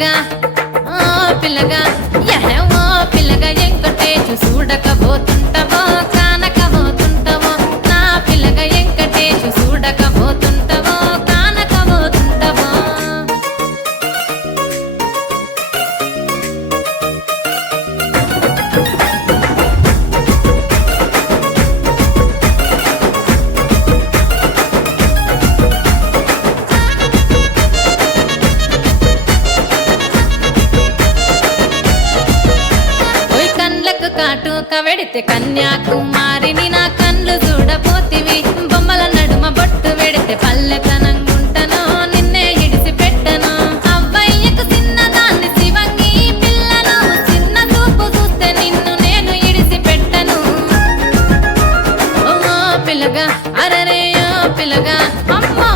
పిల్లగా ఓ పిల్లగా. కాటుక వెడితే కన్యాకుమారిని నా కళ్ళు చూడపోతివి బొమ్మల నడుమ బొట్టు వెడితే పల్లెతనంగుంటను నిన్నే పెట్టను అవ్వయ్యకు చూస్తే నిన్ను నేను పెట్టను ఓ పిల్లగా అరరే ఓ అమ్మో